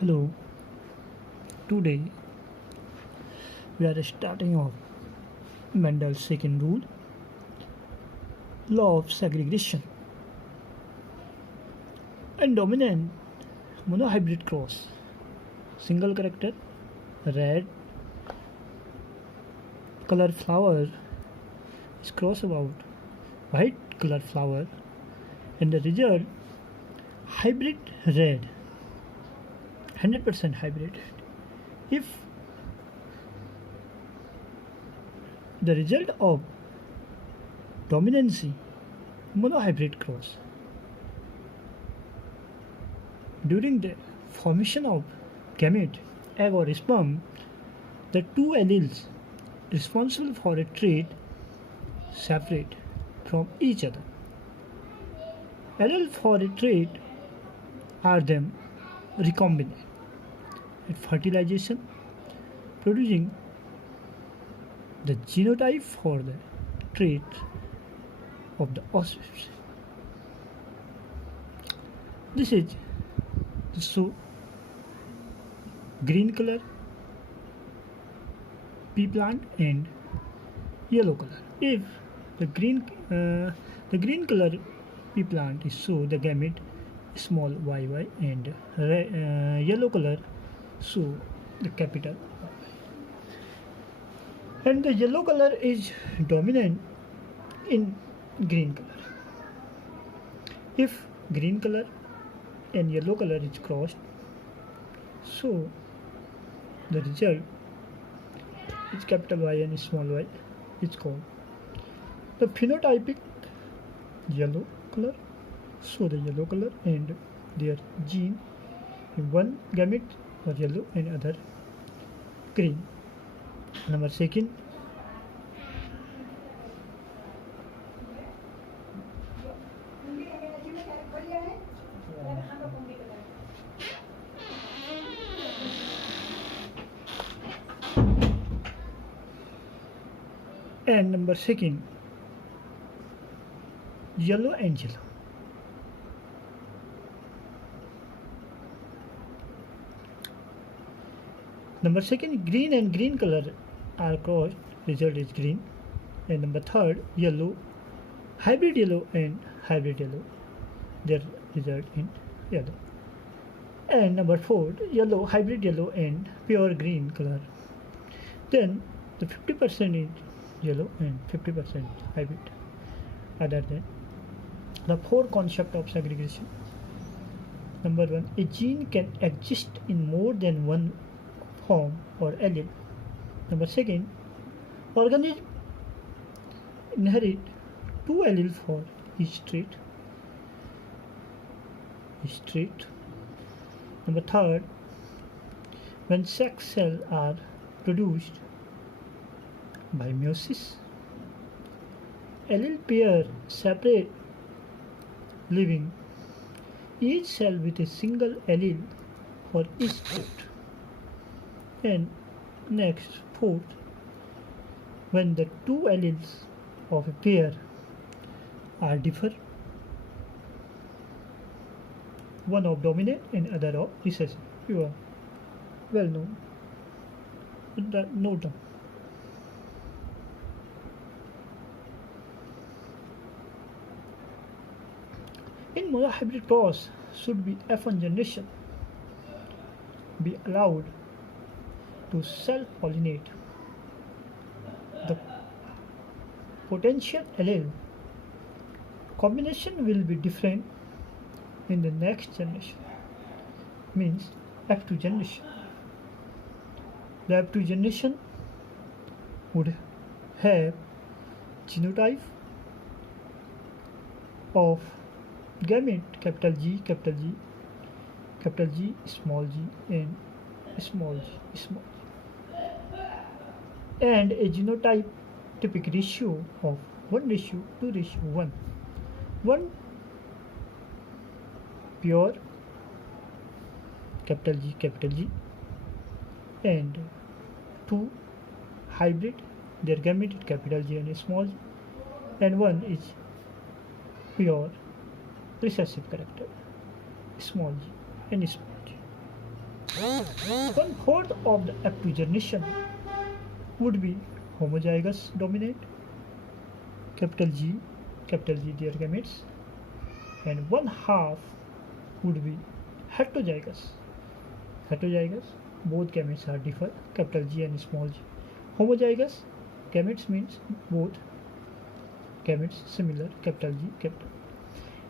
Hello, today we are starting off Mendel's second rule, law of segregation, and dominant monohybrid cross. Single character, red color flower is cross about white color flower, and the result hybrid red, 100% hybrid. If the result of dominancy monohybrid cross during the formation of gamete, egg or sperm, the two alleles responsible for a trait separate from each other. Alleles for a trait are then recombinant at fertilization, producing the genotype for the trait of the offspring. This is to show green color pea plant and yellow color. If the green color pea plant is show the gamete small yy and yellow color show the capital Y. And the yellow color is dominant in green color. If green color and yellow color is crossed, so the result is capital Y and small y is called the phenotypic yellow color. So the yellow color and their gene in one gamete or yellow and other green. Number second, and number second, yellow and yellow. Number second, green and green color are crossed, result is green. And number third, yellow, hybrid yellow and hybrid yellow, their result in yellow. And number four, yellow, hybrid yellow and pure green color. Then the 50% is yellow and 50% hybrid. Other than the four concept of segregation. Number one, a gene can exist in more than one form or allele. Number second, organism inherit two alleles for each trait. Number third, when sex cells are produced by meiosis, allele pair separate, leaving each cell with a single allele for each trait. And next, fourth, when the two alleles of a pair are differ, one of dominant and other of recessive. You are well known. Note down. In monohybrid cross, should be F1 generation be allowed to self-pollinate, the potential allele combination will be different in the next generation, means F2 generation. The F2 generation would have genotype of gamete capital G, small g, and small g, and a genotype typic ratio of 1:2:1. One pure capital G, and two hybrid, their gamete capital G and small g, and one is pure recessive character, small g and small g. One fourth of the F2 generation would be homozygous dominant, capital G their gametes, and one half would be heterozygous. Both gametes are differ, capital G and small g. Homozygous gametes means both gametes similar, capital G, capital.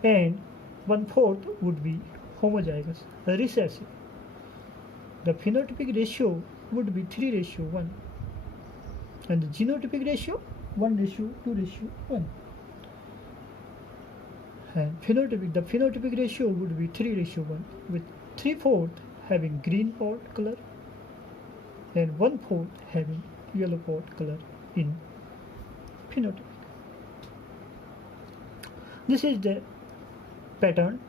And one fourth would be homozygous recessive. The phenotypic ratio would be 3:1, and the genotypic ratio 1:2:1. And the phenotypic ratio would be 3:1, with 3/4 having green pot color and 1/4 having yellow pot color in phenotypic. This is the pattern: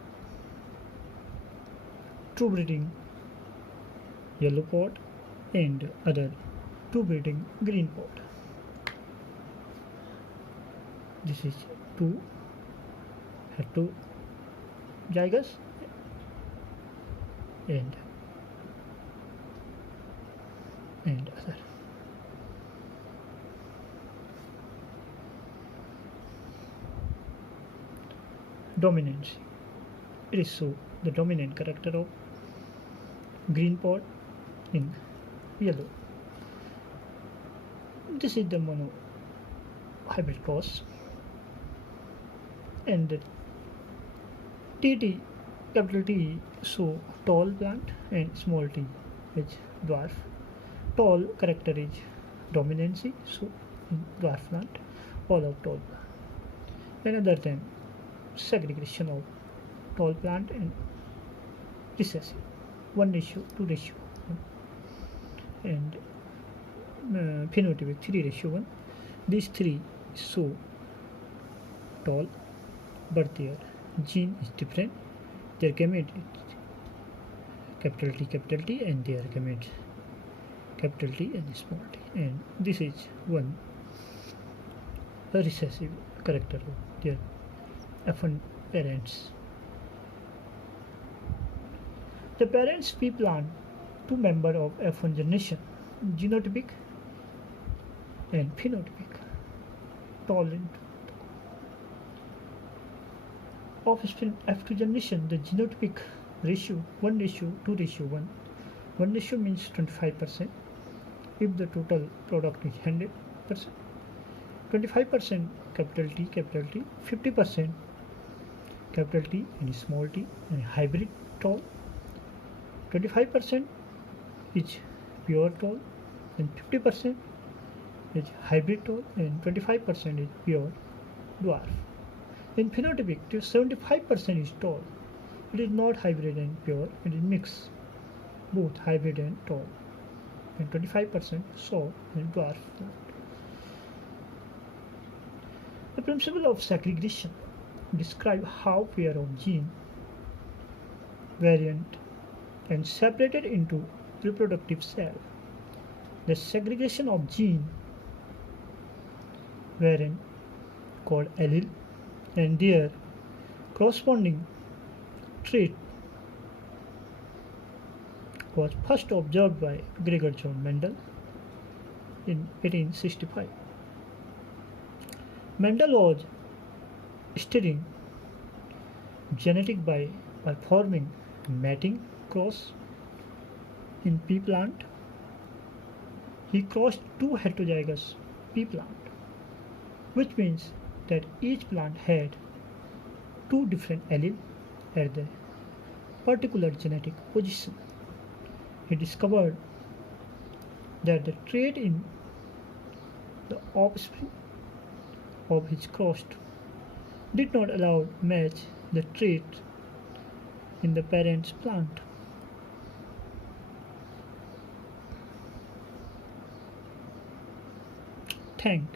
true breeding yellow pot and other true breeding green pot. This is two heterozygous and other. Dominancy. It is so the dominant character of green pot in yellow. This is the mono hybrid cross, and the TT, capital T, so tall plant, and small t is dwarf. Tall character is dominancy, so in dwarf plant, all of tall plant. And other than segregation of tall plant and recessive, 1:2:1, and phenotypic 3:1. These three so tall, but their gene is different. Their gamete is capital T, and their gamete capital T and small t. And this is one recessive character of their F1 parents. The parents P plant, two members of F1 generation, genotypic and phenotypic, tolerant. Offspring F2 generation, the genotypic ratio 1:2:1. 1 ratio means 25%. If the total product is 100%, 25% capital T, 50% capital T and small t, and hybrid tall. 25% is pure tall, and 50% is hybrid tall, and 25% is pure dwarf. In phenotypic, 75% is tall. It is not hybrid and pure, it is mixed, both hybrid and tall, and 25% soft and dwarf. The principle of segregation describes how pair of gene variant and separated into reproductive cell. The segregation of gene variant called allele and their corresponding trait was first observed by Gregor John Mendel in 1865. Mendel was studying genetic by performing mating cross in pea plant. He crossed two heterozygous pea plant, which means that each plant had two different alleles at the particular genetic position. He discovered that the trait in the offspring of his crossed did not allow match the trait in the parent's plant. Thank